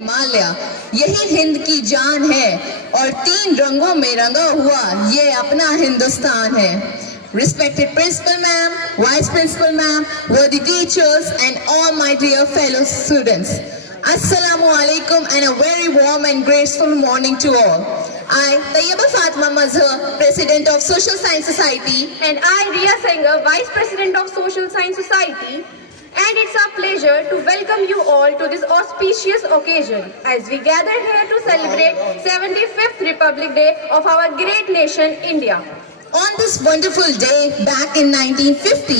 हिमालय यही हिंद की जान है और 3 रंगों में रंगा हुआ ये अपना हिंदुस्तान है। Respected Principal Ma'am, Vice Principal Ma'am, worthy teachers and all my dear fellow students. Assalamu alaikum and a very warm and graceful morning to all. I, Tayyaba Fatma Mazhar, President of Social Science Society, and I, Riya Sanger, Vice President of Social Science Society, and it's our pleasure to welcome you all to this auspicious occasion as we gather here to celebrate 75th Republic Day of our great nation, India. On this wonderful day, back in 1950,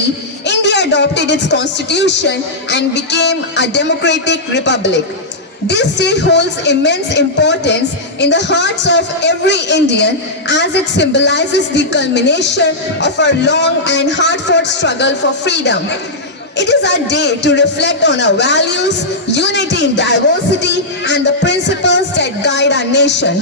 India adopted its constitution and became a democratic republic. This day holds immense importance in the hearts of every Indian as it symbolizes the culmination of our long and hard-fought struggle for freedom. It is our day to reflect on our values, unity in diversity, and the principles that guide our nation.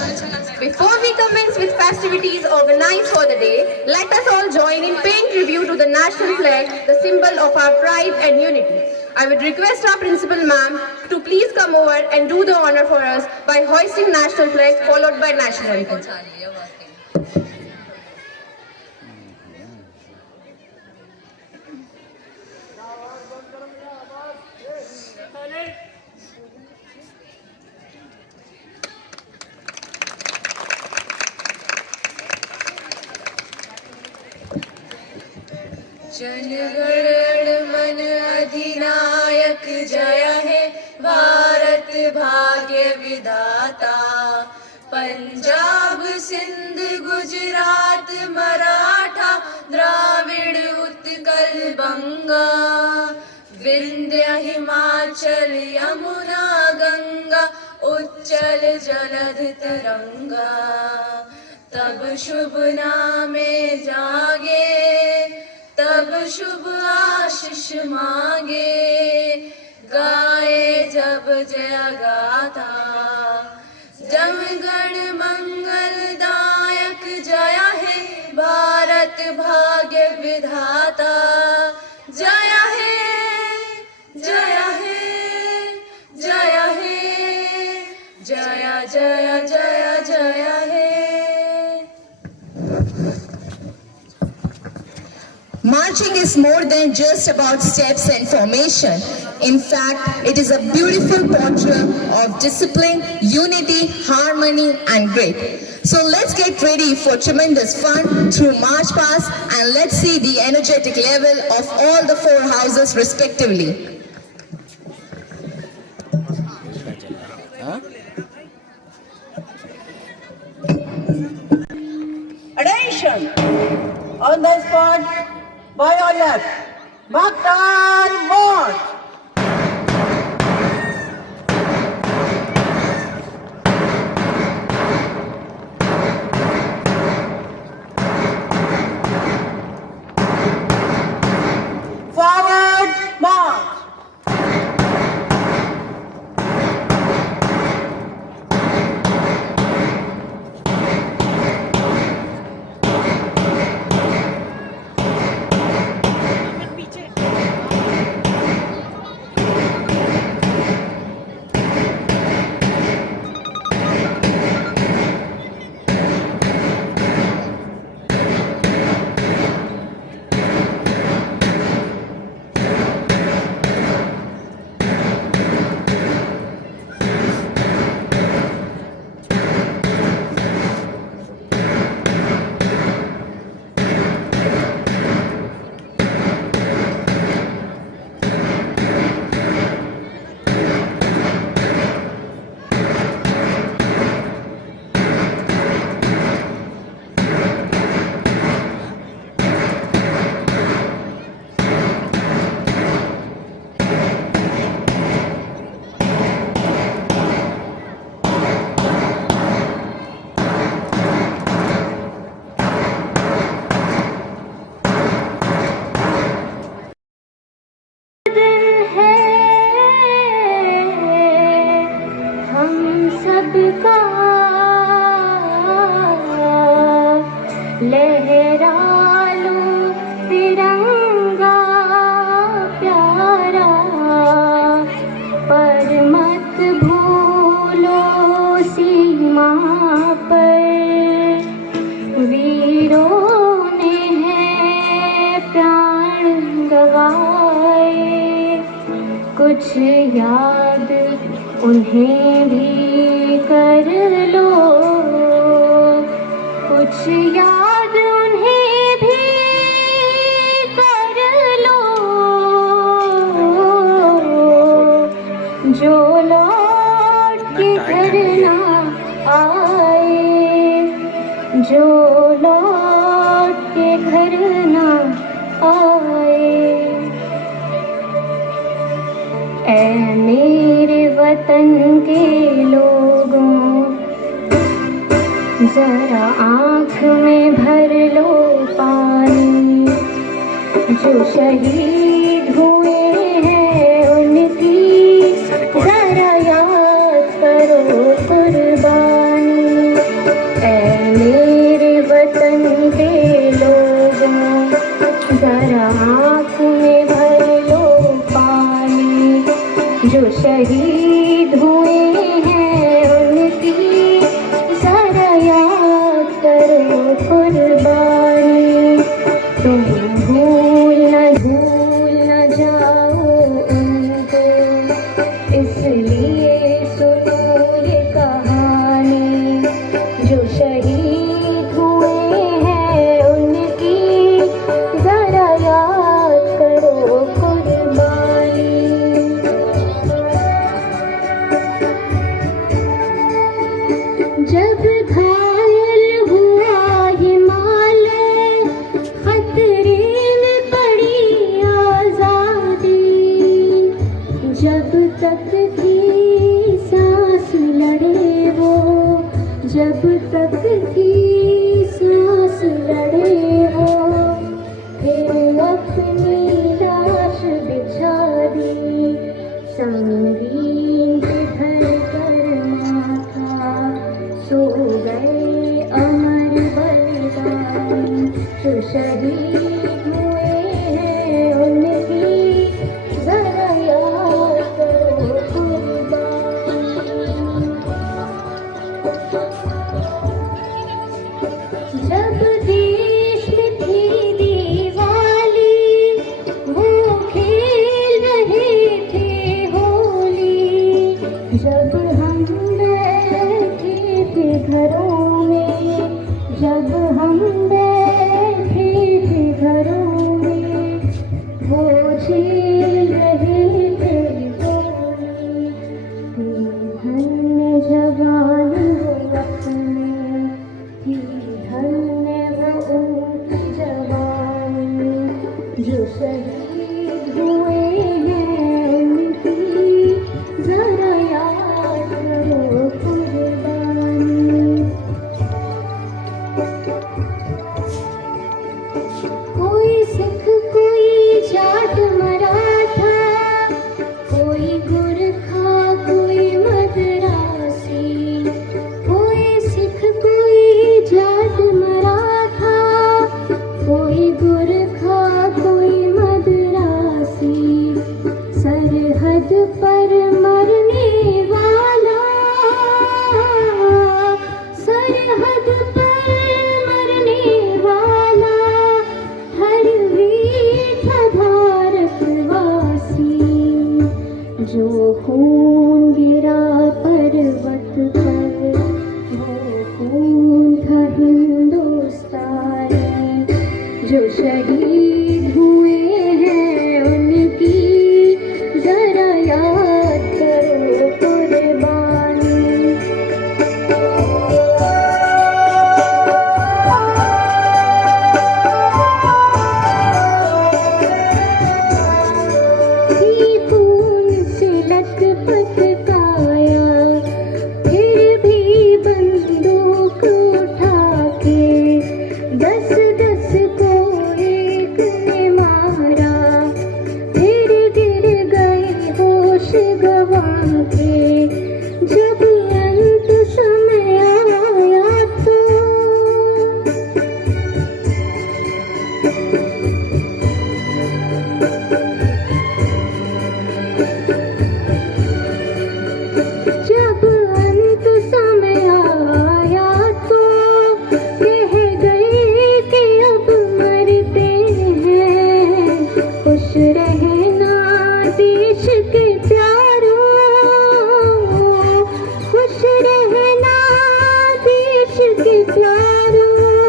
Before we commence with festivities organized for the day, let us all join in paying tribute to the national flag, the symbol of our pride and unity. I would request our Principal Ma'am to please come over and do the honor for us by hoisting national flag followed by national anthem. जनगण मन अधिनायक जय है भारत भाग्य विधाता। पंजाब सिंध गुजरात मराठा द्राविड़ उत्कल बंगा, विंध्य हिमाचल यमुना गंगा उच्चल जलध तरंगा। तब शुभ नामे जागे तब शुभ आशीष मांगे, गाए जब जय गाथा। जनगण मंगलदायक जय है भारत भाग्य विधाता। जय है जय है जय है जय जय जय जय है। Marching is more than just about steps and formation. In fact, it is a beautiful portrait of discipline, unity, harmony, and grit. So let's get ready for tremendous fun through March Past and let's see the energetic level of all the 4 houses respectively. Attention! On the spot, by your left, mark time, march! Forward, march! लहरा लो तिरंगा प्यारा, पर मत भूल सीमा पर वीरों ने है प्राण गवाए, कुछ याद उन्हें भी कर लो, कुछ याद उन्हें भी कर लो, जो लौट के घर ना आए, जो लौट के घर ना आए। ऐ मेरे वतन के लोगों, जरा आँख में भर लो पानी, जो शहीद हुए हैं उनकी जरा याद करो कुर्बानी। ऐ मेरे वतन के लोगों, जरा आँख में भर लो पानी, जो शहीद हुए हैं उनकी जरा याद करो कुर्बानी। तुम भूल न जाओ उनको, इसलिए सुनो ये कहानी, जो शहीद हुए हैं उनकी जरा याद करो कुर्बानी। जब घायल हुआ हिमालय, खतरे में पड़ी आजादी, जब तक थी सांस लड़े वो, जब तक थी सांस लड़े वो, फिर अपनी लाश बिछा दी, संगीन धर कर माथा, सो गए अमर बलिदानी, जो शहीद हुए हैं उनकी जरा याद करो कुर्बानी। जब देश में थी दिवाली, वो खेल रहे थे होली, जब हम बैठे थे घरों में, जब हम बैठे थे घरों में, वो झेल रहे थे होली। धन्य जवान वो अपने, धन्य वो उनकी जवानी, जो शहीद हुए हैं उनकी जरा याद करो कुर्बानी। के प्यारों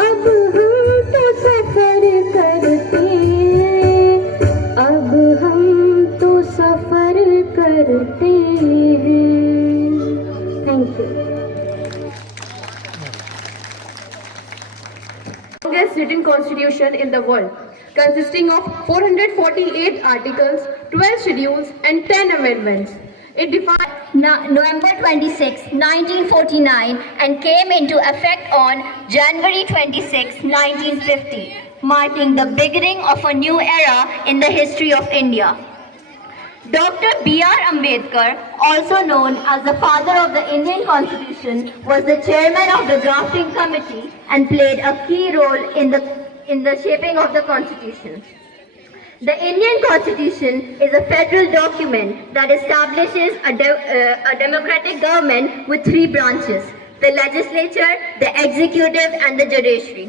अब हम तो सफर करते हैं, अब हम तो सफर करते हैं। Thank you. Longest written constitution in the world, consisting of 448 articles, 12 schedules, and 10 amendments. It defines November 26, 1949 and came into effect on January 26, 1950, marking the beginning of a new era in the history of India. Dr. B.R. Ambedkar, also known as the father of the Indian Constitution, was the chairman of the drafting committee and played a key role in the shaping of the Constitution. The Indian Constitution is a federal document that establishes a democratic government with three branches: the legislature, the executive, and the judiciary.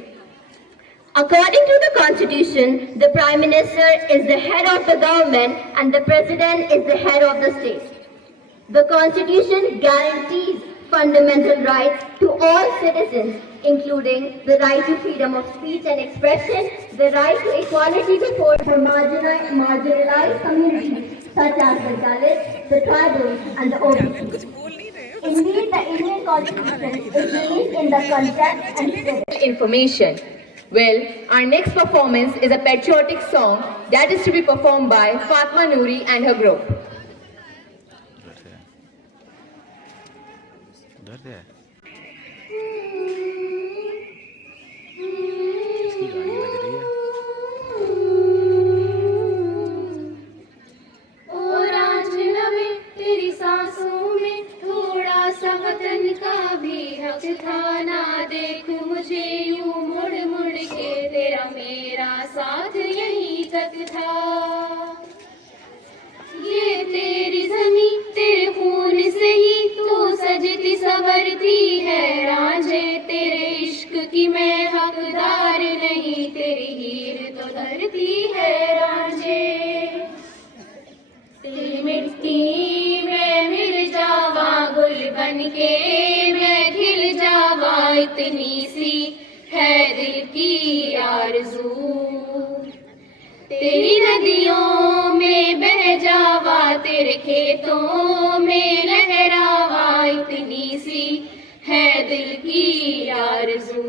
According to the Constitution, the Prime Minister is the head of the government and the President is the head of the state. The Constitution guarantees fundamental rights to all citizens, including the right to freedom of speech and expression, the right to equality before for marginalized communities such as the Dalits, the tribals, and the OBCs. Indeed, the Indian Constitution is unique in the concept and spirit. Information. Well, our next performance is a patriotic song that is to be performed by Fatma Noori and her group. ओ रांझना में तेरी सांसों में थोड़ा सा वतन का भी हक था, ना देख मुझे यूं मुड़ मुड़ के, तेरा मेरा साथ यहीं तक था। ये तेरी ज़मीं तेरे खून से ही तो सजती संवरती है, रांझे तेरे इश्क की मैं हकदार नहीं, तेरी हीर तो धरती है रांझे। तेरी मिट्टी में मिल जावा गुल बनके, मैं खिल जावा इतनी सी है दिल की आरज़ू। तेरी नदियों में बह जावा, तेरे खेतों में लहरावा, इतनी सी है दिल की आरज़ू।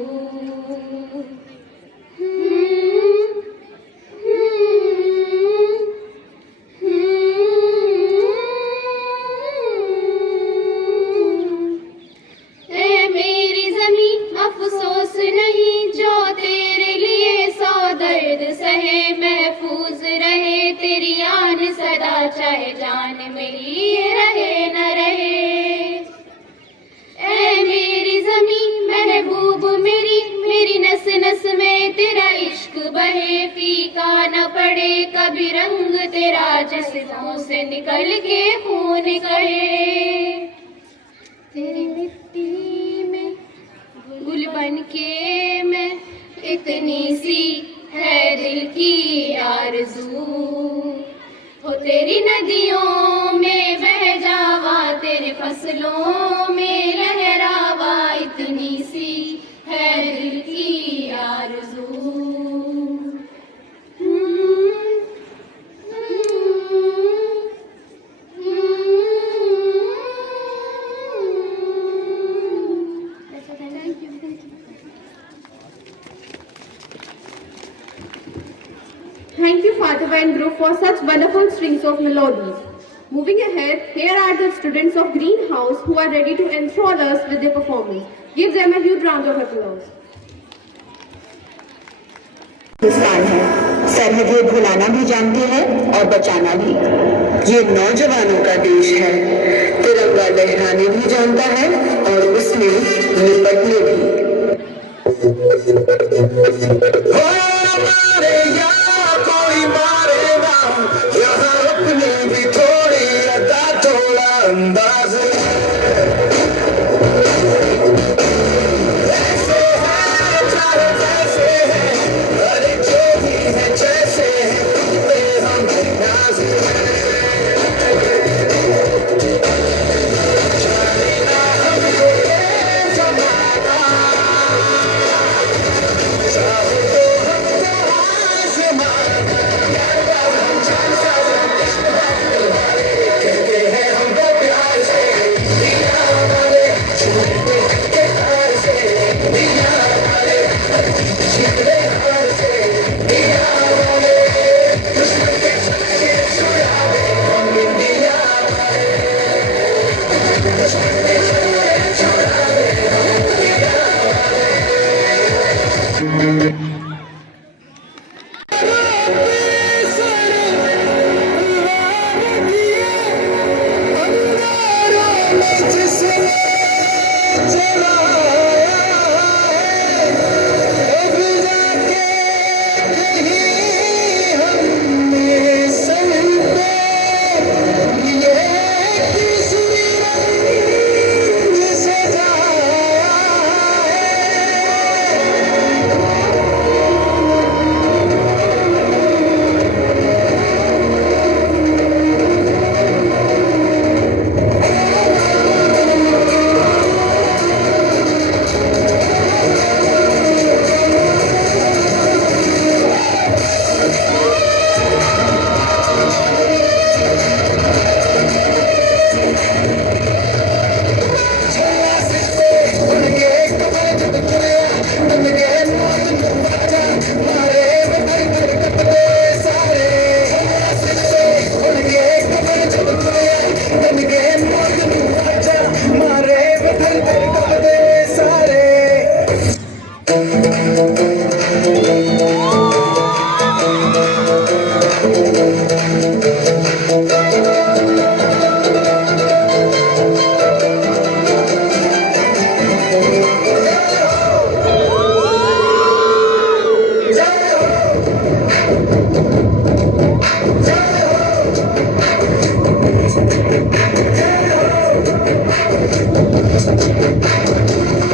अफसोस नहीं जो तेरे लिए सौ दर्द सहे, महफूज रहे तेरी आन सदा, चाहे जान मेरी रहे न रहे। ऐ मेरी ज़मीं महबूब मेरी, मेरी नस नस में तेरा इश्क बहे, फीका न पड़े कभी रंग तेरा, जिस्मों से निकल के खून कहे। तेरी मिट्टी में गुल बन के मैं इतनी सी है दिल की आरज़ू। हो तेरी नदियों में बह जावा, तेरे फसलों में लहरावा, इतनी सी है दिल की आरज़ू। Thank you, Fatima and group, for such wonderful strings of melodies. Moving ahead, here are the students of Greenhouse who are ready to enthrall us with their performance. Give them a huge round of applause. Hindustan है, सरहदें भुलाना भी जानती है और बचाना भी। ये नौजवानों का देश है, तिरंगा लहराने भी जानता है और उसमें निपटने भी। मारे या कोई मारेगा, यहाँ अपनी भी थोड़ी अदा, थोड़ा अंदाज ऐसे है चाहे जैसे है, अरे जो भी है जैसे है, तुम पे हमें नाज है। जाने ना हमको ये जमाना,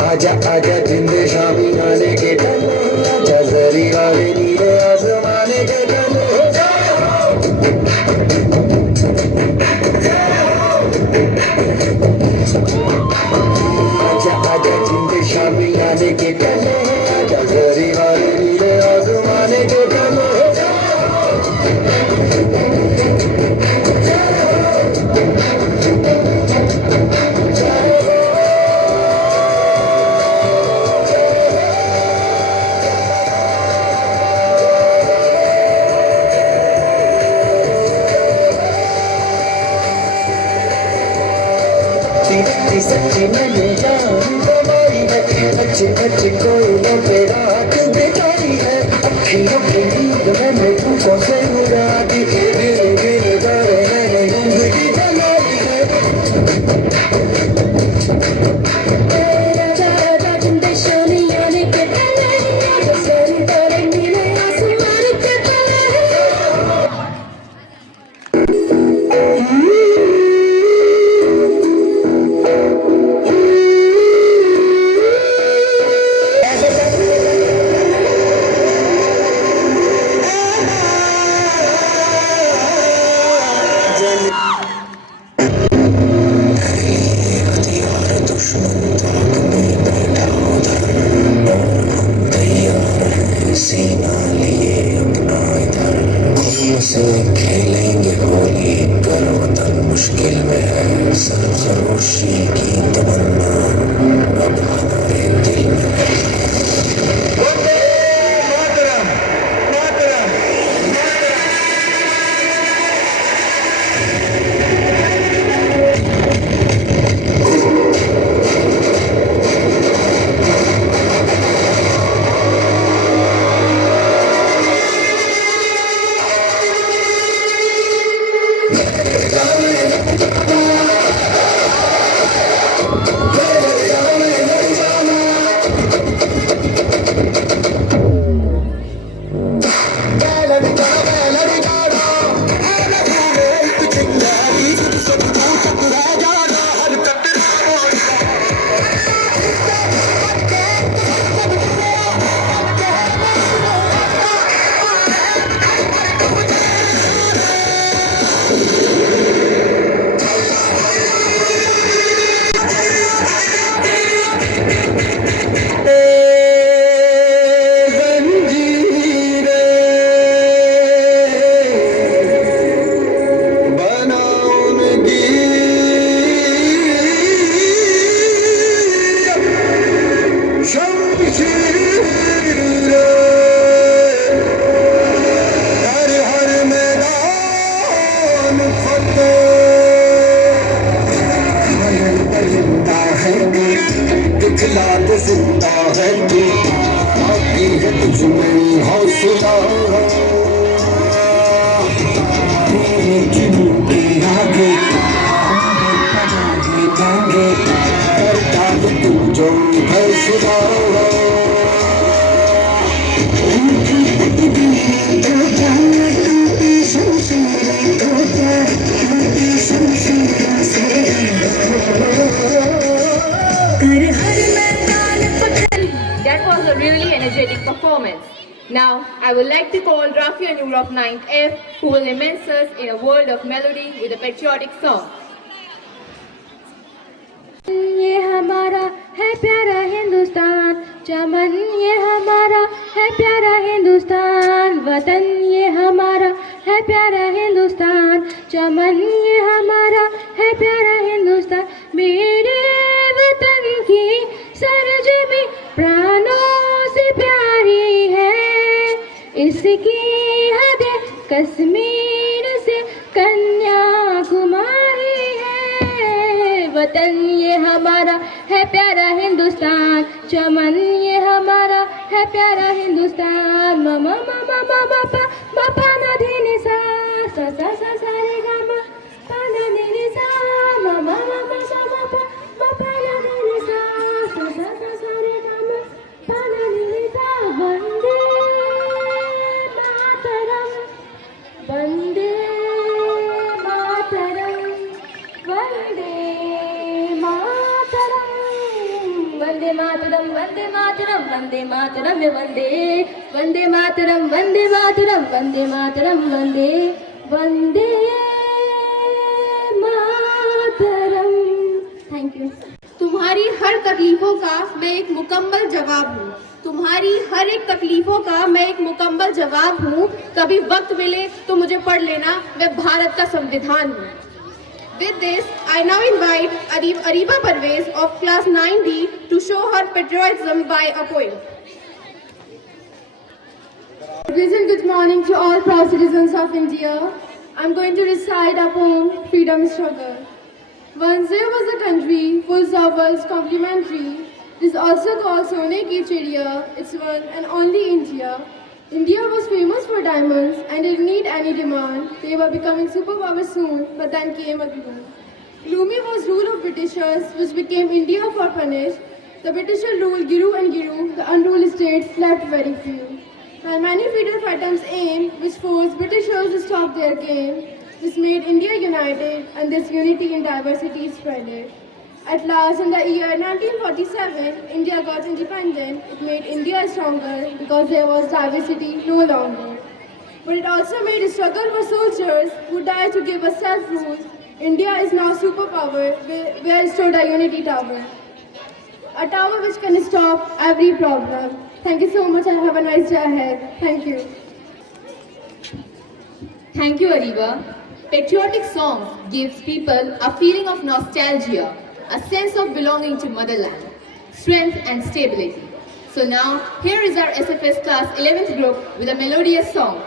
आजा आजा जिंदे शामी वाले के टले आजा जरी वाले नीले आसमाने के टले आजा आजा जिंदे शामी वाले के टले आजा जरी वाले नीले आसमाने के टले सच्ची मैंने जान गवाई है अच्छे अच्छे कोयलों पे रात बिताई है अखियों की नींद मैंने तुमको से उड़ा दी गिर गिर गाए मैंने जिंदगी जलाई है राजा राजा जिंदे शामी आने के पहले आजा जरी वाले नीले आसमान के तले खेलेंगे होली कर वतन मुश्किल में है सरफरोशी की तमन्ना अब हमारे दिल में है जिंदा है तू बाकी है तुझ में हौसला तेरे जुनून के आगे जाएंगे करता है तू जो फैसला उनकी तकदीर तो जाना टूटी शमशीरें तो क्या टूटी शमशीरों से कर हर That was a really energetic performance. Now, I would like to call Rafi Anur of 9th F, who will immerse us in a world of melody with a patriotic song. ये हमारा है प्यारा हिंदुस्तान चमन ये हमारा है प्यारा हिंदुस्तान वतन ये हमारा है प्यारा हिंदुस्तान चमन ये हमारा है प्यारा हिंदुस्तान मेरे वतन की सरजमी प्राणों से प्यारी है इसकी हद कश्मीर से कन्याकुमारी है वतन ये हमारा है प्यारा हिंदुस्तान चमन ये हमारा है प्यारा हिंदुस्तान ममा ममा ममा पा पा ना धी नि सा सा सा सा सा रे गा मा पा ना धी नि सा ममा ममा सा मा पा ना धी नि सा सा सा सा सा रे गा मा पा ना धी नि सा वंदे मातरम वंदे मातरम वंदे मातरम वंदे मातरम वंदे मातरम वंदे मातरम वंदे वंदे मातरम वंदे मातरम वंदे मातरम वंदे वंदे मातरम। Thank you. तुम्हारी हर तकलीफों का मैं एक मुकम्मल जवाब हूँ। तुम्हारी हर एक तकलीफों का मैं एक मुकम्मल जवाब हूँ। कभी वक्त मिले तो मुझे पढ़ लेना, मैं भारत का संविधान हूँ। With this, I now invite Ariba Parvez of class 9D to show her patriotism by a poem. Good morning to all proud citizens of India. I'm going to recite a poem, Freedom Struggle. Once there was a country whose was complimentary. It is also called Sone Ki Chidiya. It's one and only India. India was famous for diamonds and didn't need any demand. They were becoming superpowers soon, but then came a gloom. Gloomy was rule of Britishers, which became India for punish. The Britisher rule grew and grew. The unruly states left very few. While many freedom attempts aimed, which forced Britishers to stop their game, this made India united, and this unity in diversity spreaded. At last, in the year 1947, India got independent. It made India stronger because there was diversity no longer. But it also made a struggle for soldiers who died to give us self-rule. India is now superpower where stood a unity tower. A tower which can stop every problem. Thank you so much and have a nice day ahead. Thank you. Thank you, Ariba. Patriotic songs gives people a feeling of nostalgia, a sense of belonging to motherland, strength and stability. So now, here is our SFS class 11th group with a melodious song.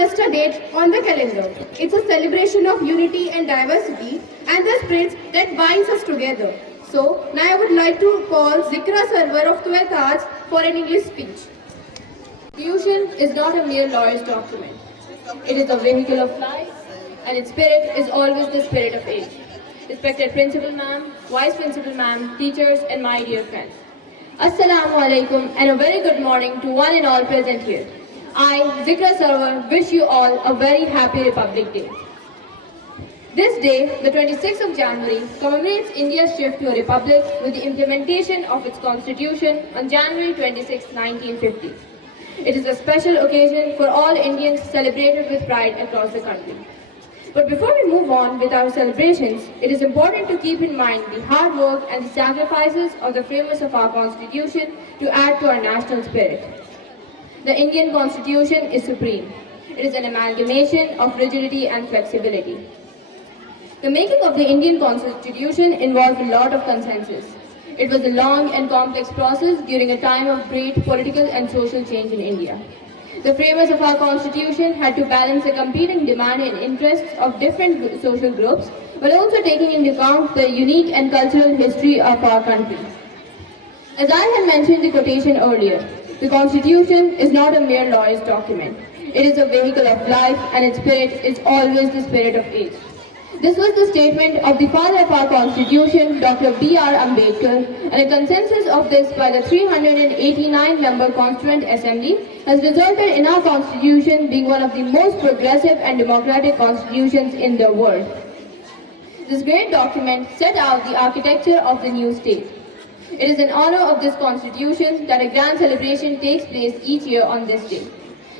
just a date on the calendar. It's a celebration of unity and diversity and the spirit that binds us together. So, now I would like to call Zikra Sarwar of 12th Arts for an English speech. Constitution is not a mere lawyer's document. It is a vehicle of life, and its spirit is always the spirit of age. Respected Principal Ma'am, Vice Principal Ma'am, teachers, and my dear friends. Assalamu alaikum and a very good morning to one and all present here. I, Zikra Sarwar, wish you all a very happy Republic Day. This day, the 26th of January, commemorates India's shift to a republic with the implementation of its constitution on January 26, 1950. It is a special occasion for all Indians celebrated with pride across the country. But before we move on with our celebrations, it is important to keep in mind the hard work and the sacrifices of the framers of our constitution to add to our national spirit. The Indian constitution is supreme. It is an amalgamation of rigidity and flexibility. The making of the Indian constitution involved a lot of consensus. It was a long and complex process during a time of great political and social change in India. The framers of our constitution had to balance the competing demand and interests of different social groups, while also taking into account the unique and cultural history of our country. As I had mentioned the quotation earlier, the constitution is not a mere lawyer's document. It is a vehicle of life, and its spirit is always the spirit of age. This was the statement of the father of our constitution, Dr. B.R. Ambedkar, and a consensus of this by the 389-member Constituent Assembly has resulted in our constitution being one of the most progressive and democratic constitutions in the world. This great document set out the architecture of the new state. It is in honor of this constitution that a grand celebration takes place each year on this day.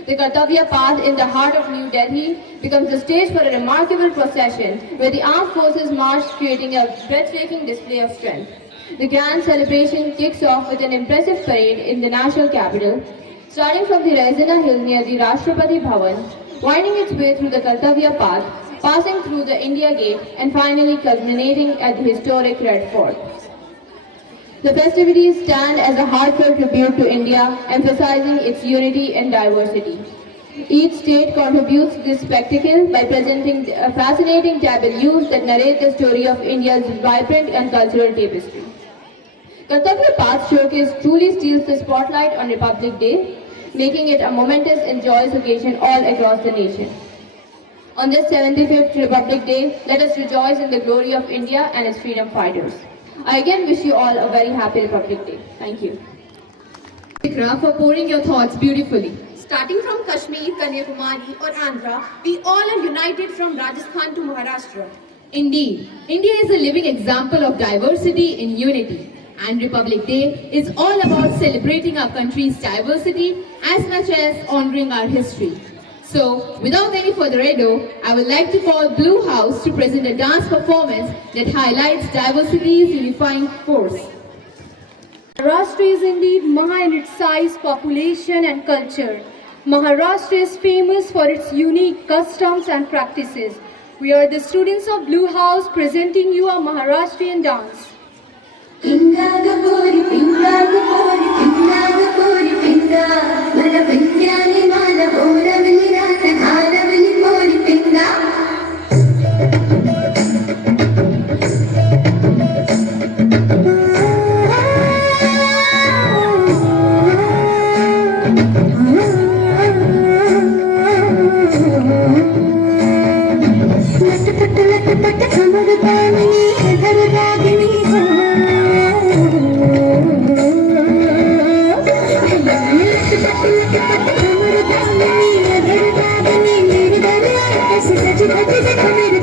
The Kartavya Path in the heart of New Delhi becomes the stage for a remarkable procession where the armed forces march, creating a breathtaking display of strength. The grand celebration kicks off with an impressive parade in the national capital, starting from the Raisina Hill near the Rashtrapati Bhavan, winding its way through the Kartavya Path, passing through the India Gate, and finally culminating at the historic Red Fort. The festivities stand as a heartfelt tribute to India, emphasizing its unity and diversity. Each state contributes to this spectacle by presenting fascinating tableaus that narrate the story of India's vibrant and cultural tapestry. Kartavya Path Showcase truly steals the spotlight on Republic Day, making it a momentous and joyous occasion all across the nation. On this 75th Republic Day, let us rejoice in the glory of India and its freedom fighters. I again wish you all a very happy Republic Day. Thank you. Zikra, for pouring your thoughts beautifully. Starting from Kashmir, Kanyakumari or Andhra, we all are united from Rajasthan to Maharashtra. Indeed, India is a living example of diversity in unity. And Republic Day is all about celebrating our country's diversity as much as honoring our history. So, without any further ado, I would like to call Blue House to present a dance performance that highlights diversity's unifying force. Maharashtra is indeed Maha in its size, population and culture. Maharashtra is famous for its unique customs and practices. We are the students of Blue House presenting you a Maharashtrian dance. मेरे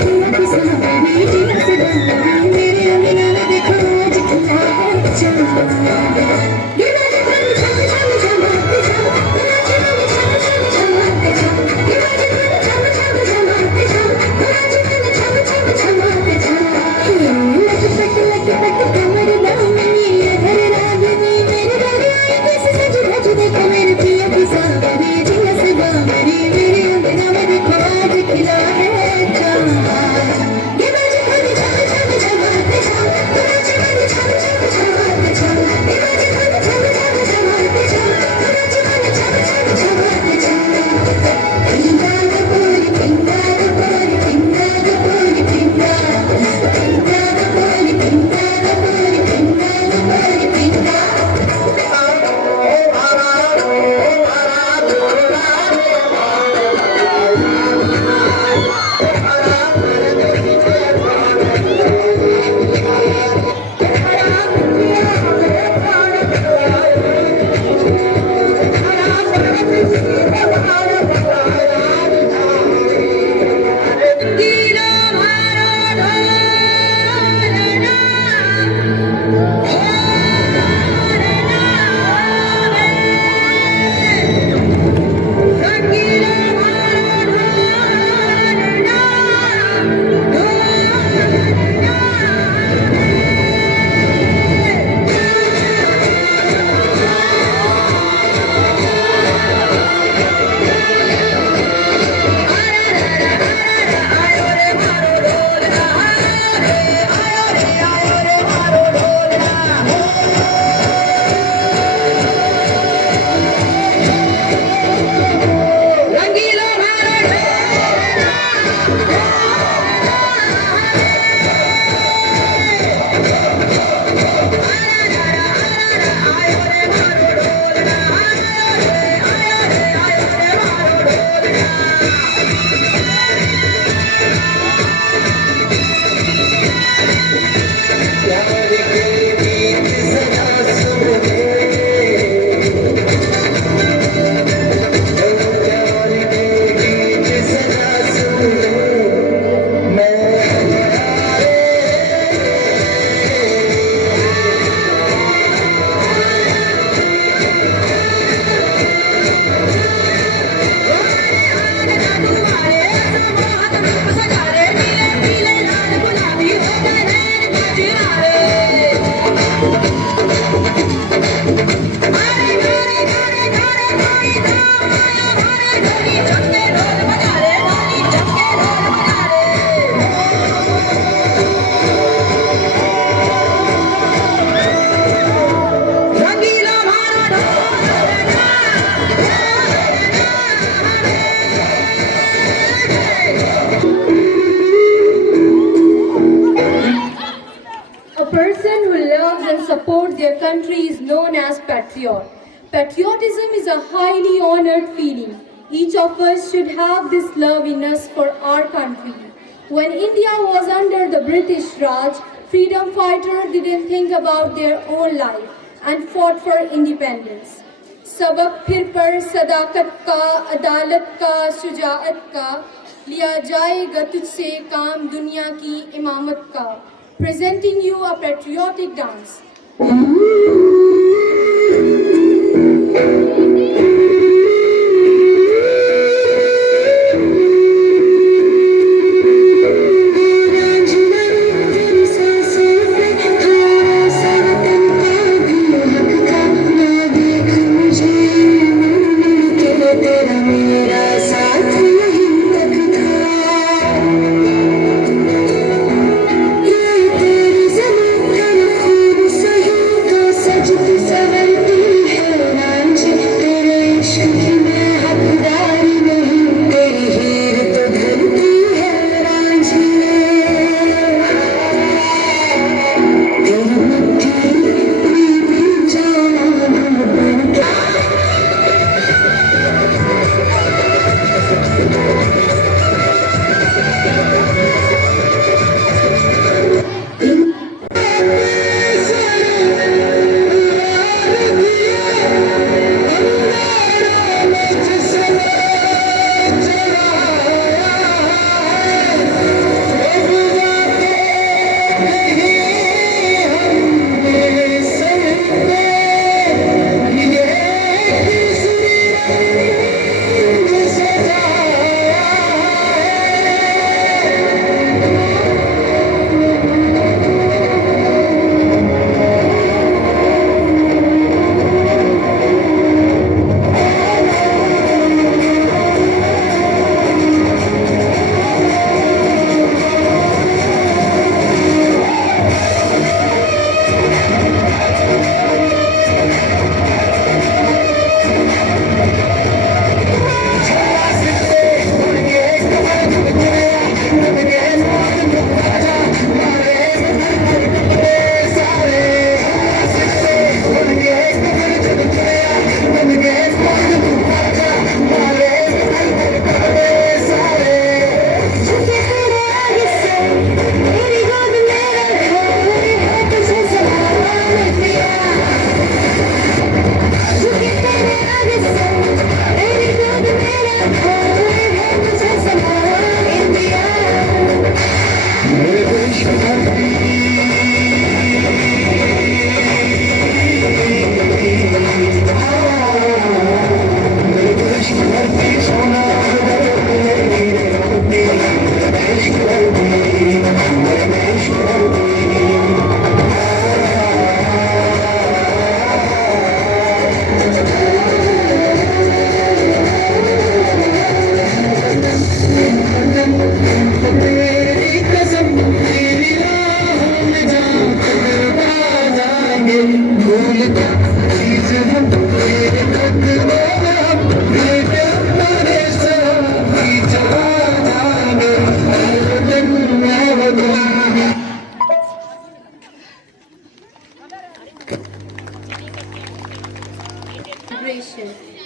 their country is known as patriot. Patriotism is a highly honored feeling. Each of us should have this love in us for our country. When India was under the British Raj, freedom fighters didn't think about their own life and fought for independence. सबक फिर पर सदाकत का, अदालत का, शुजाअत का, लिया जाएगा तुझसे काम दुनिया की इमामत का. Presenting you a patriotic dance.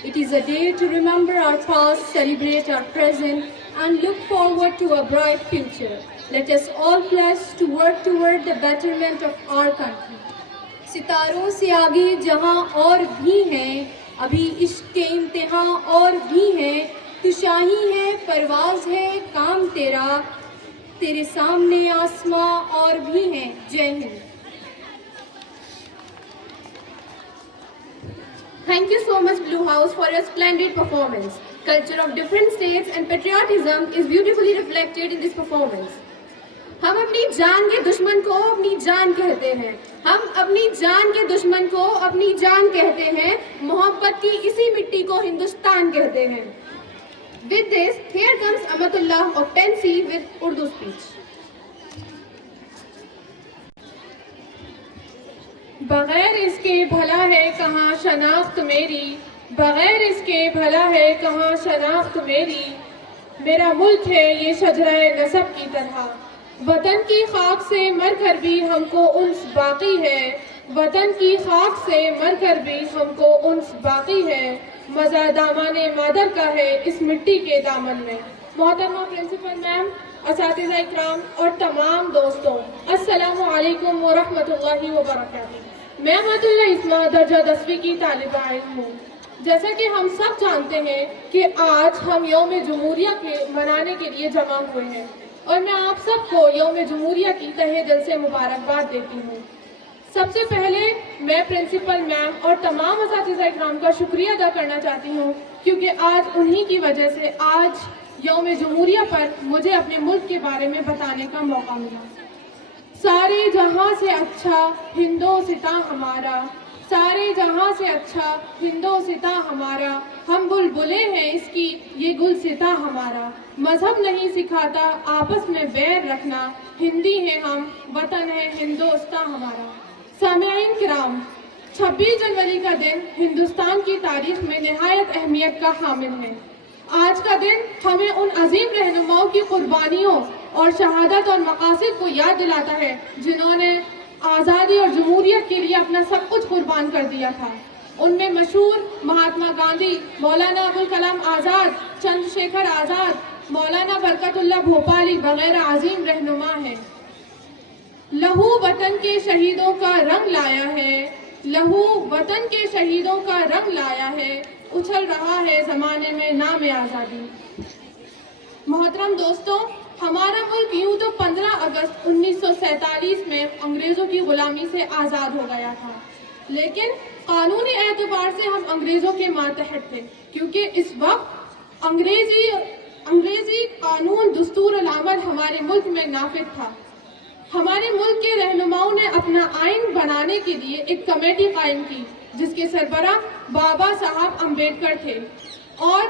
It is a day to remember our past, celebrate our present, and look forward to a bright future. Let us all pledge to work toward the betterment of our country. सितारों से आगे जहां और भी हैं, अभी इश्क के इम्तिहान और भी हैं, तू शाही है, परवाज है, काम तेरा, तेरे सामने आसमां और भी हैं. जय Hind. Thank you so much, Blue House, for your splendid performance. Culture of different states and patriotism is beautifully reflected in this performance. हम अपनी जान के दुश्मन को अपनी जान कहते हैं. हम अपनी जान के दुश्मन को अपनी जान कहते हैं. मोहब्बत की इसी मिट्टी को हिंदुस्तान कहते हैं. With this, here comes Amatullah of 10C with Urdu speech. बगैर इसके भला है कहाँ शनाख्त मेरी, बगैर इसके भला है कहाँ शनाख्त मेरी. मेरा मुल्क है ये शजराए नसब की तरह, वतन की खाक से मर कर भी हमको उल्स बाकी है. वतन की खाक से मरकर भी हमको उन्स बाकी है, मज़ा दामाने मादर का है इस मिट्टी के दामन में। मोहतरमा प्रिंसिपल मैम, असातिज़ा इकराम और तमाम दोस्तों, अस्सलामु अलैकुम व रहमतुल्लाहि व बरकातुहू। मैं अहमदुल्लाह इस्मा दर्जा 10वीं की तालिबा इल्म हूँ। जैसा कि हम सब जानते हैं कि आज हम यौम जमहूरिया के मनाने के लिए जमा हुए हैं और मैं आप सबको यौम जमहूरिया की तहे दिल से मुबारकबाद देती हूँ। सबसे पहले मैं प्रिंसिपल मैम और तमाम असातिज़ा इकराम का शुक्रिया अदा करना चाहती हूँ, क्योंकि आज उन्हीं की वजह से आज यौम जमहूरिया पर मुझे अपने मुल्क के बारे में बताने का मौका मिला। सारे जहां से अच्छा हिंदोसिता हमारा, सारे जहां से अच्छा हिंदोसिता हमारा, हम बुलबुले हैं इसकी ये गुलसिता हमारा। मजहब नहीं सिखाता आपस में बैर रखना, हिंदी है हम वतन है हिंदोस्ता हमारा। सामईन किराम, 26 जनवरी का दिन हिंदुस्तान की तारीख में निहायत अहमियत का हामिल है। आज का दिन हमें उन अजीम रहनुमाओं की कुर्बानियों और शहादत और मकासद को याद दिलाता है जिन्होंने आज़ादी और जमहूरियत के लिए अपना सब कुछ कुर्बान कर दिया था। उनमें मशहूर महात्मा गांधी, मौलाना अबुल कलाम आज़ाद, चंद्रशेखर आज़ाद, मौलाना बरकतुल्लाह भोपाली वगैरह अजीम रहनुमा हैं। लहू वतन के शहीदों का रंग लाया है, लहू वतन के शहीदों का रंग लाया है, उछल रहा है ज़माने में नाम आज़ादी। मोहतरम दोस्तों, हमारा मुल्क यूं तो 15 अगस्त 1947 में अंग्रेज़ों की गुलामी से आज़ाद हो गया था, लेकिन कानूनी एतबार से हम अंग्रेज़ों के मातहत थे, क्योंकि इस वक्त अंग्रेज़ी कानून दस्तूर अल-अमल हमारे मुल्क में नाफिज था। हमारे मुल्क के रहनुमाओं ने अपना आइन बनाने के लिए एक कमेटी कायम की, जिसके सरबराह बाबा साहब अम्बेडकर थे और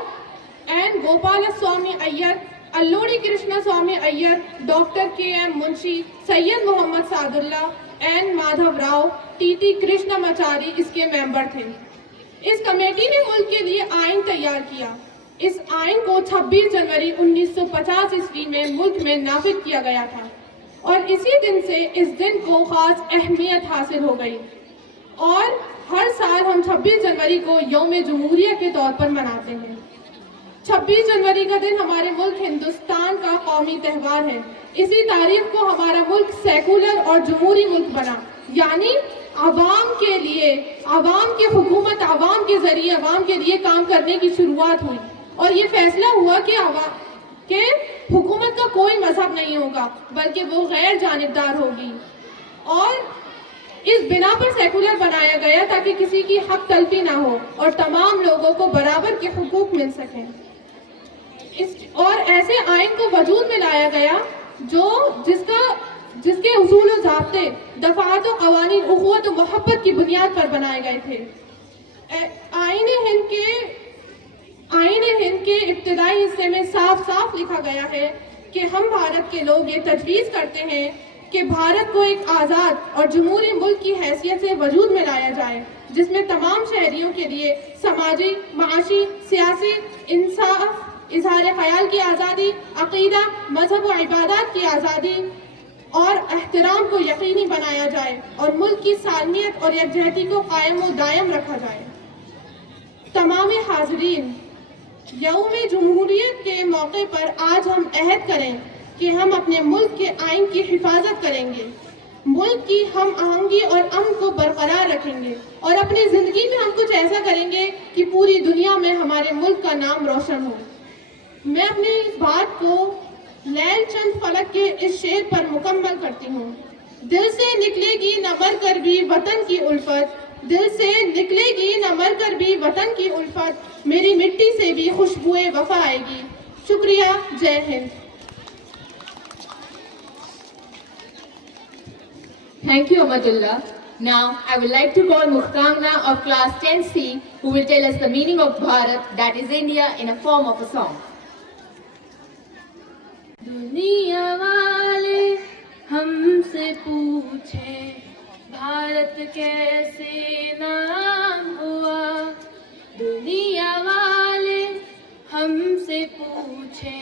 N Gopal Swami Ayyar, Alluri Krishna Swami Ayyar, doctor K M. Munshi, Syed Mohammad Saadulla, N Madhav Rao, T T. Krishnamachari इसके मेंबर थे। इस कमेटी ने मुल्क के लिए आइन तैयार किया। इस आइन को 26 जनवरी 1950 ईस्वी में मुल्क में नाफिज किया गया था और इसी दिन से इस दिन को खास अहमियत हासिल हो गई और हर साल हम 26 जनवरी को यौम जमहूरिया के तौर पर मनाते हैं। 26 जनवरी का दिन हमारे मुल्क हिंदुस्तान का कौमी त्यौहार है। इसी तारीख को हमारा मुल्क सेकुलर और जमहूरी मुल्क बना, यानी आवाम के लिए, आवाम की हुकूमत, आवाम के जरिए आवाम के लिए काम करने की शुरुआत हुई और ये फैसला हुआ कि हुकूमत का कोई मजहब नहीं होगा बल्कि वो गैर जानिबदार होगी और इस बिना पर सेकुलर बनाया गया ताकि किसी की हक तलफी ना हो और तमाम लोगों को बराबर के हुकूक मिल सकें। और ऐसे आइन को वजूद में लाया गया जिसके उसूल और ज़ाब्ते, दफ़ात और क़वानीन उख़्वत और मोहब्बत की बुनियाद पर बनाए गए थे। आईन हिंद के इब्तिदाई हिस्से में साफ साफ लिखा गया है कि हम भारत के लोग ये तजवीज़ करते हैं कि भारत को एक आज़ाद और जमहूरी मुल्क की हैसियत से वजूद में लाया जाए, जिसमें तमाम शहरियों के लिए समाजी, माशी, सियासी इंसाफ, इजहार ख्याल की आज़ादी, अक़ीदा, मजहब व इबादत की आज़ादी और एहतराम को यकीनी बनाया जाए और मुल्क की सालमियत और यकजहती को कायम व दायम रखा जाए। तमाम हाज़रीन, यौम जमहूरियत के मौके पर आज हम अहद करें कि हम अपने मुल्क के आइन की हिफाजत करेंगे, मुल्क की हम आहंगी और अमन को बरकरार रखेंगे और अपनी ज़िंदगी में हम कुछ ऐसा करेंगे कि पूरी दुनिया में हमारे मुल्क का नाम रोशन हो। मैं अपनी इस बात को लैल चंद फलक के इस शेर पर मुकम्मल करती हूँ। दिल से निकलेगी न मर कर भी वतन की उल्फत, दिल से निकलेगी न मर कर भी वतन की उल्फत, मेरी मिट्टी से भी खुशबुए वफा आएगी। शुक्रिया, जय Hind. Thank you, Ahmadullah. Now, I would like to call Mukhtamna of class 10C, who will tell us the meaning of Bharat, that is India, in a form of a song. दुनिया वाले हमसे पूछे भारत कैसे नाम हुआ, दुनिया वाले हमसे पूछे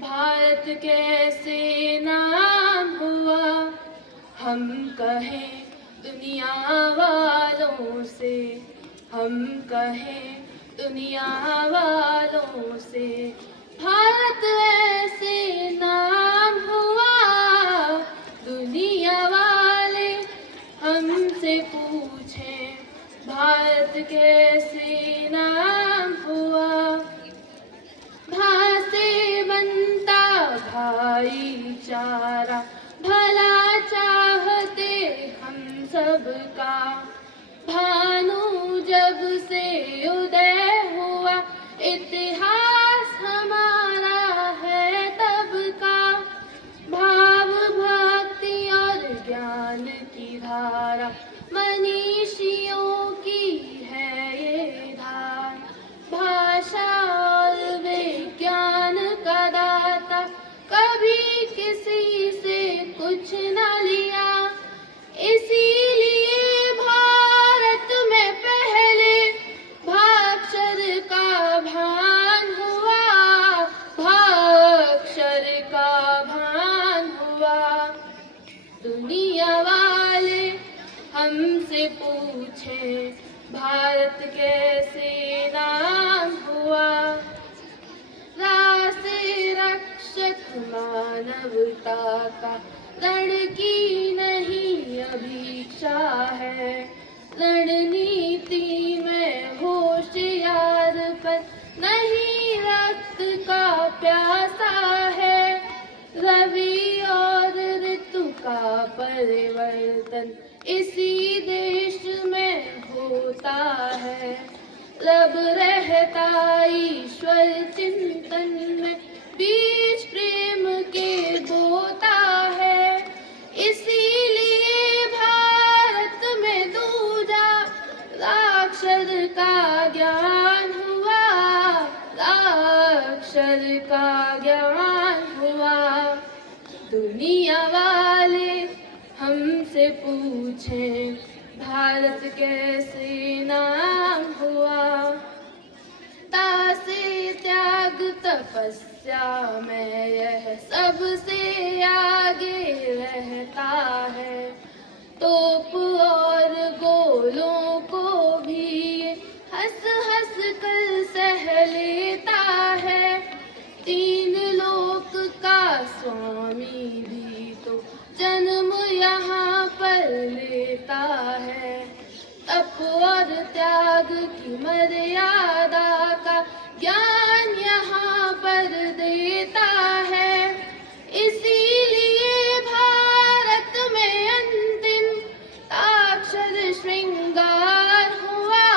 भारत कैसे नाम हुआ, हम कहें दुनिया वालों से, हम कहें दुनिया वालों से, भारत ऐसे नाम हुआ। दुनिया वाले हमसे पूछें, भारत कैसे नाम हुआ। भा से बनता भाईचारा, भला चाहते हम सबका। भानु जब से उदय हुआ, इतिहास हमारा है तब का। भाव भक्ति और ज्ञान की धारा, मनीषियों की है ये धार। भाषा और विज्ञान का दाता, कभी किसी से कुछ न लिया। इसीलिए भारत में पहले भाक्षर का भान हुआ। भाक्षर का भान हुआ। दुनिया वाले हमसे पूछें, भारत कैसे नाम हुआ। राष्ट्र रक्षक मानवता का रण की नहीं अभीक्षा है। रणनीति में होशियार पर नहीं रक्त का प्यासा है। रवि और ऋतु का परिवर्तन इसी देश में होता है। रब रहता ईश्वर चिंतन में, बीज प्रेम के बोता है। इसीलिए भारत में दूजा साक्षर का ज्ञान हुआ। साक्षर का ज्ञान हुआ। दुनिया वाले हमसे पूछें, भारत कैसे नाम हुआ। तासे त्याग तपस्या में यह सबसे आगे रहता है। तोप और गोलों को भी ये हंस हंस कर सह लेता है। तीन लोक का स्वामी भी तो जन्म यहाँ पर लेता है। तप और त्याग की मर्यादा का ज्ञान यहाँ पर देता है। इसीलिए भारत में अंतिम ताक्षर श्रृंगार हुआ।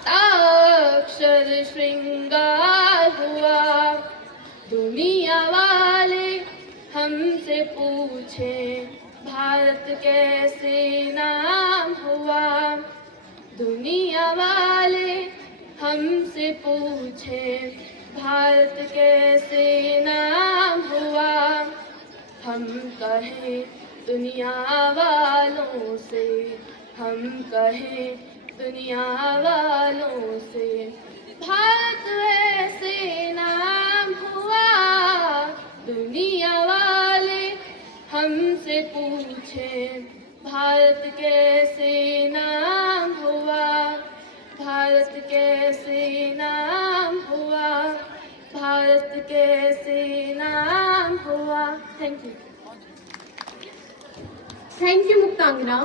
ताक्षर श्रृंगार हुआ। दुनिया वाले हमसे पूछें, भारत कैसे नाम हुआ। दुनिया वाले हमसे पूछें, भारत कैसे नाम हुआ। हम कहें दुनिया वालों से, हम कहें दुनिया वालों से, भारत ऐसे नाम हुआ। दुनिया वाले हमसे पूछें, भारत कैसे नाम हुआ। भारत कैसे नाम हुआ। भारत कैसे नाम हुआ। Thank you. Thank you, Muktangana.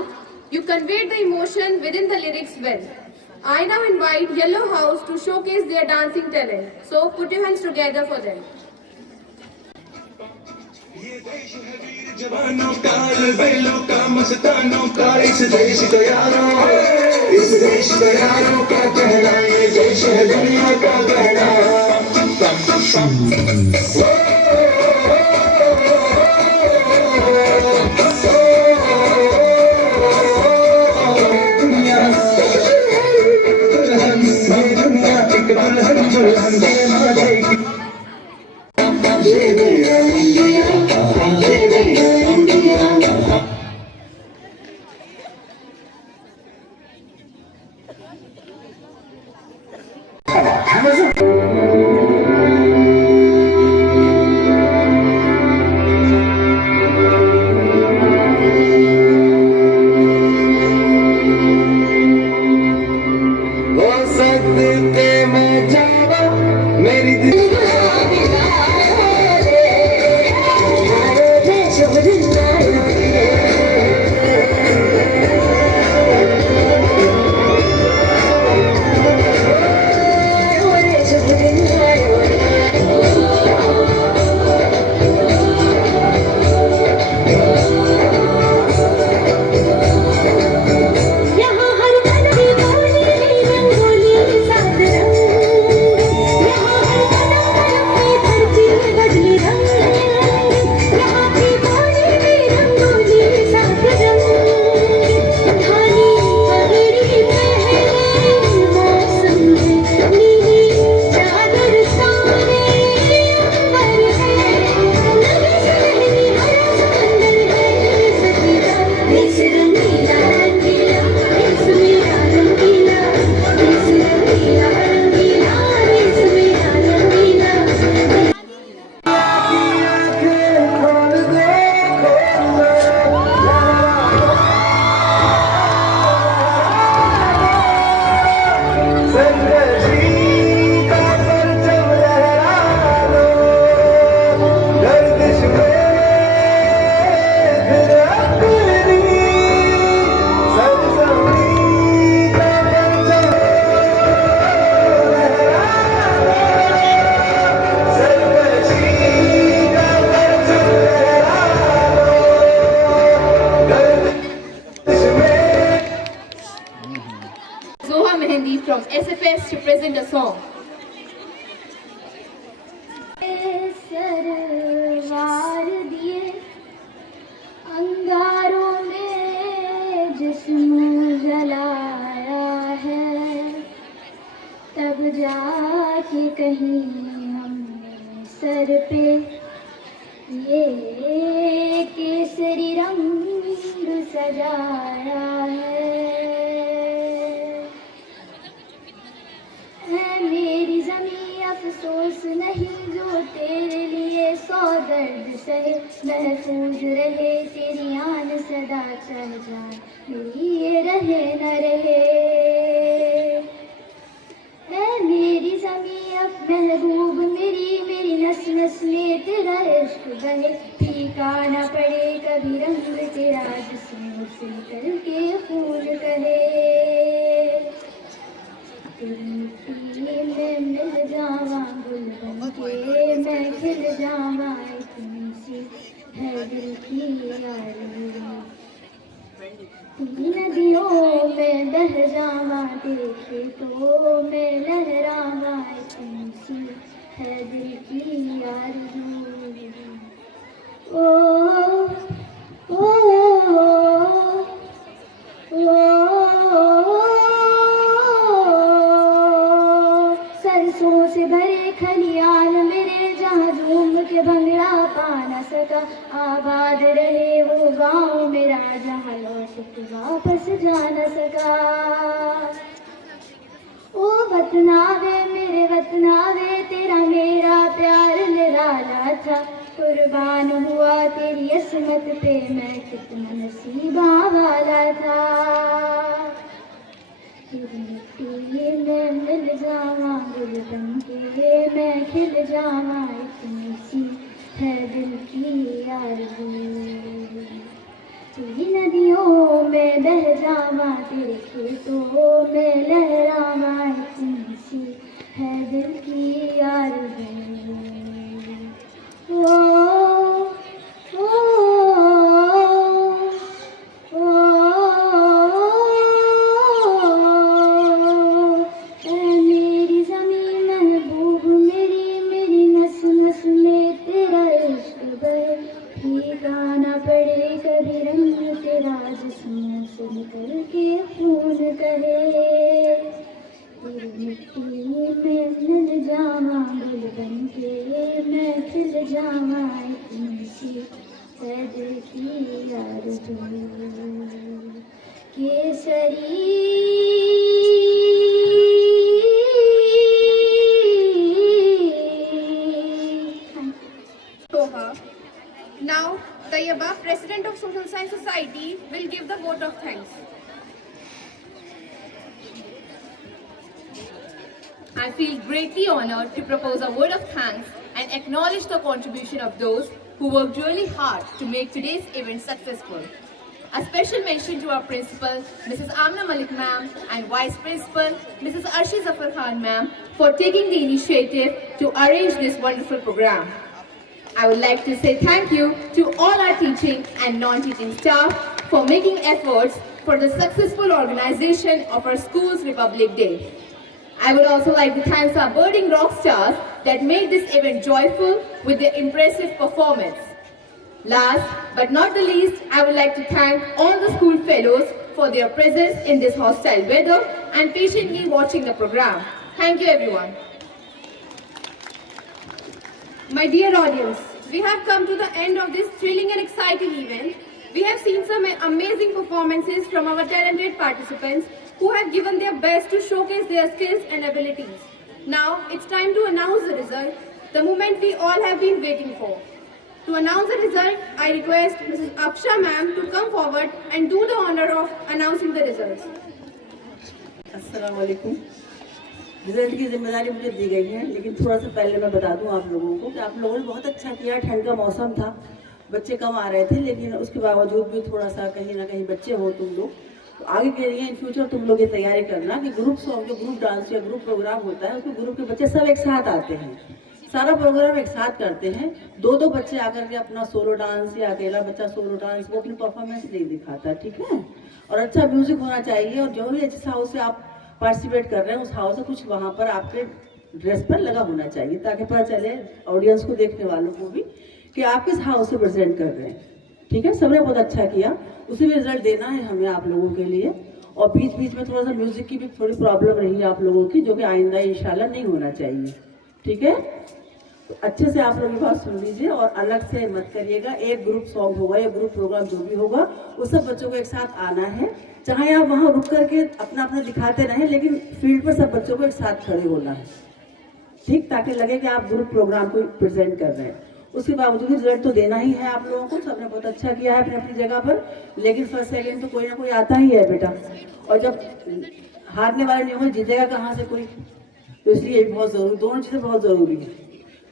You conveyed the emotion within the lyrics well. I now invite Yellow House to showcase their dancing talent. So put your hands together for them. ये देश है वीर जवानों का, बैलों का, मस्तानों का। इस देश को यारों, इस देश को यारों का कहना, ये देश है दुनिया का कहना। दुनिया दुल्हन, ये दुनिया एक दुल्हन, दुल्हन के माथे की। ये मेरा इंडिया, ये मेरा India. request to present a song. Sarwar दिए अंगारों में जिस्म जलाया है, तब जाके कहीं हमने सर पे ये केसरी रंग सजाया है मेरी ज़मीं अफसोस नहीं जो तेरे लिए सौ दर्द सहे, महफूज रहे तेरी आन सदा चाहे जान मेरी ये रहे न रहे। है मेरी ज़मीं अब महबूब मेरी, मेरी नस नस में तेरा इश्क बहे, फीका न पड़े कभी रंग तेरा जिसमें उसे करके खून कहे। तेरी मिट्टी में मिल जावा गुल बनके मैं खिल जावा, इतनी सी है दिल की आरज़ू। तेरी नदियों में बह जावा तेरे खेतों में लहरावा, इतनी सी है दिल की आरज़ू। ओ ओ सरसों से भरे खलियान मेरे जहाँ झूम के भंगड़ा पा न सका, आबाद रहे वो गाँव मेरा जहाँ लौट के वापस जा न सका। ओ वतनावे मेरे वतनावे तेरा मेरा प्यार निराला था, कुर्बान हुआ तेरी असमत पे मैं कितना नसीबा वाला था। तेरी मिट्टी में मिल जावा गुल बनके मैं खिल जावा, इतनी सी है दिल की आरज़ू। तेरी नदियों में बह जावा तेरे खेतों में लहरावा, इतनी सी है दिल की आरज़ू। मेरी ज़मीं महबूब मेरी, मेरी नस नस में तेरा इश्क बहे, फीका न पड़े कभी रंग तेरा जिस्म से निकल के खून कहे। तेरी मिट्टी में मिल जावा गुल बनके मैं खिल जावा, इतनी सी है दिल की आरज़ू। Kesari Now, the above President of Social Science Society will give the vote of thanks. I feel greatly honored to propose a word of thanks and acknowledge the contribution of those who worked really hard to make today's event successful. A special mention to our principal, Mrs. Amna Malik ma'am, and Vice Principal, Mrs. Arshi Zafar Khan ma'am, for taking the initiative to arrange this wonderful program. I would like to say thank you to all our teaching and non-teaching staff for making efforts for the successful organization of our school's Republic Day. I would also like to thank our budding rock stars that made this event joyful with their impressive performance. Last but not the least, I would like to thank all the school fellows for their presence in this hostile weather and patiently watching the program. Thank you everyone. My dear audience, we have come to the end of this thrilling and exciting event. We have seen some amazing performances from our talented participants who have given their best to showcase their skills and abilities. Now it's time to announce the result, the moment we all have been waiting for. To announce the result, I request Mrs. Aksha ma'am to come forward and do the honor of announcing the results. अस्सलाम वालेकुम। Result की जिम्मेदारी मुझे दी गई है, लेकिन थोड़ा सा पहले मैं बता दूं आप लोगों को कि आप लोगों ने बहुत अच्छा किया। ठंड का मौसम था, बच्चे कम आ रहे थे, लेकिन उसके बावजूद भी थोड़ा सा कहीं ना कहीं बच्चे हो तुम लोग, तो आगे के लिए इन फ्यूचर तुम लोग ये तैयारी करना कि ग्रुप सॉन्ग, जो ग्रुप डांस या ग्रुप प्रोग्राम होता है, उसमें ग्रुप के बच्चे सब एक साथ आते हैं, सारा प्रोग्राम एक साथ करते हैं। दो दो बच्चे आकर के अपना सोलो डांस या अकेला बच्चा सोलो डांस वो अपनी परफॉर्मेंस नहीं दिखाता, ठीक है। और अच्छा म्यूजिक होना चाहिए, और जो भी जिस हाउस से आप पार्टिसिपेट कर रहे हैं उस हाउस से कुछ वहाँ पर आपके ड्रेस पर लगा होना चाहिए, ताकि पता चले ऑडियंस को, देखने वालों को भी, कि आप किस हाउस से प्रेजेंट कर रहे हैं। ठीक है, सबने बहुत अच्छा किया, उसी में रिजल्ट देना है हमें आप लोगों के लिए। और बीच बीच में थोड़ा सा म्यूजिक की भी थोड़ी प्रॉब्लम रही है आप लोगों की, जो कि आइंदा इंशाल्लाह नहीं होना चाहिए। ठीक है, तो अच्छे से आप लोग ये बात सुन लीजिए और अलग से मत करिएगा। एक ग्रुप सॉन्ग होगा या ग्रुप प्रोग्राम जो भी होगा, उस सब बच्चों को एक साथ आना है। चाहे आप वहाँ रुक करके अपना अपना दिखाते रहें, लेकिन फील्ड पर सब बच्चों को एक साथ खड़े होना है, ठीक, ताकि लगे कि आप ग्रुप प्रोग्राम को प्रेजेंट कर रहे हैं। उसके बावजूद रिजल्ट तो देना ही है आप लोगों को। सबने बहुत अच्छा किया है अपनी अपनी जगह पर, लेकिन फर्स्ट सेकेंड तो कोई ना कोई आता ही है बेटा। और जब हारने वाले नहीं होंगे, जीतेगा कहाँ से कोई, तो इसलिए बहुत जरूरी, दोनों चीज़ें बहुत ज़रूरी है।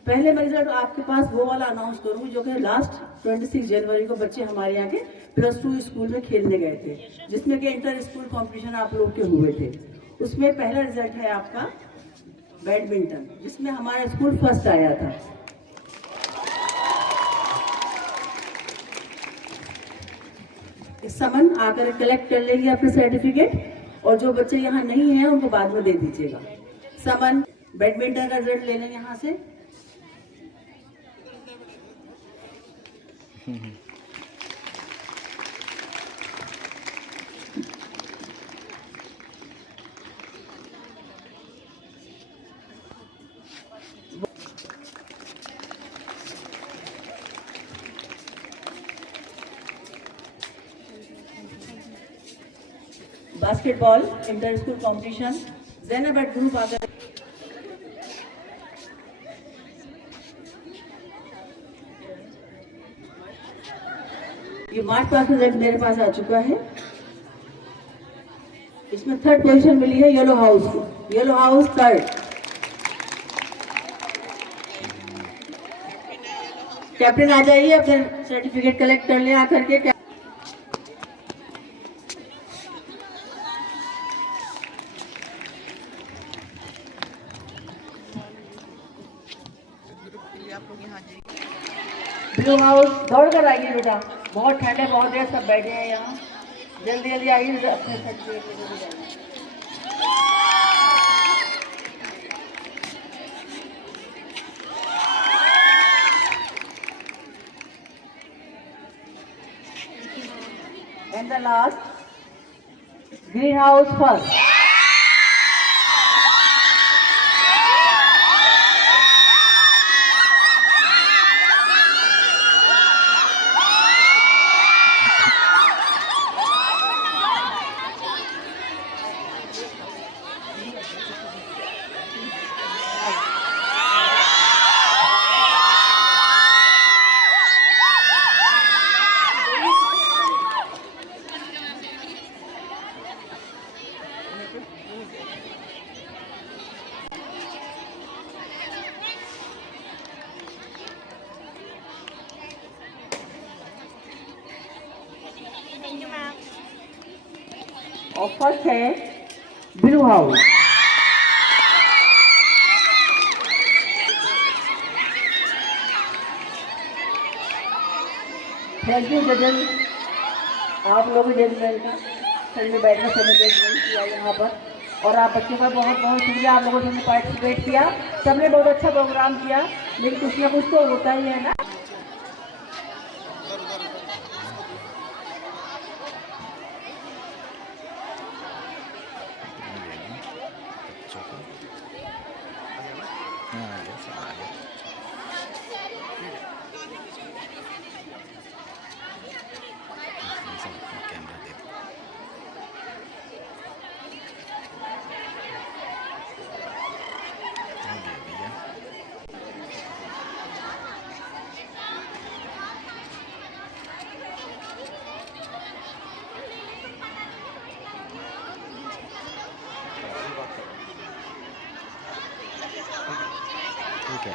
पहले मैं रिजल्ट आपके पास वो वाला अनाउंस करूँगी जो कि लास्ट 26 जनवरी को बच्चे हमारे यहाँ के +2 स्कूल में खेलने गए थे, जिसमें कि इंटर स्कूल कॉम्पिटिशन आप लोग के हुए थे। उसमें पहला रिजल्ट है आपका बैडमिंटन, जिसमें हमारा स्कूल फर्स्ट आया था। इस समन आकर कलेक्ट कर लेंगे अपने सर्टिफिकेट, और जो बच्चे यहाँ नहीं हैं उनको बाद में दे दीजिएगा। समन बैडमिंटन का रिजल्ट ले लें यहाँ से। Basketball inter school competition, Zainab group आकर ये मार्च पास रिजल्ट मेरे पास आ चुका है। इसमें 3rd पोजीशन मिली है येलो हाउस को, येलो हाउस 3rd। कैप्टन आ जाइए, अपने सर्टिफिकेट कलेक्ट कर ले आकर के। ब्लू हाउस दौड़ कर आइए बेटा, बहुत ठंड है, बहुत देर सब बैठे हैं यहाँ, जल्दी जल्दी आइए अपने सर्टिफिकेट लेकर जाइए। And the last green house first. और फर्स्ट है ब्लू हाउस। थैंक यू जजन, आप लोगों ने जजमेंट का सही में बैठकर समय जजमेंट किया यहाँ पर, और आप बच्चों का बहुत बहुत शुक्रिया। आप लोगों ने पार्टिसिपेट किया, सबने बहुत अच्छा प्रोग्राम किया, लेकिन कुछ ना कुछ तो होता ही है ना। ठीक है।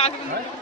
कहते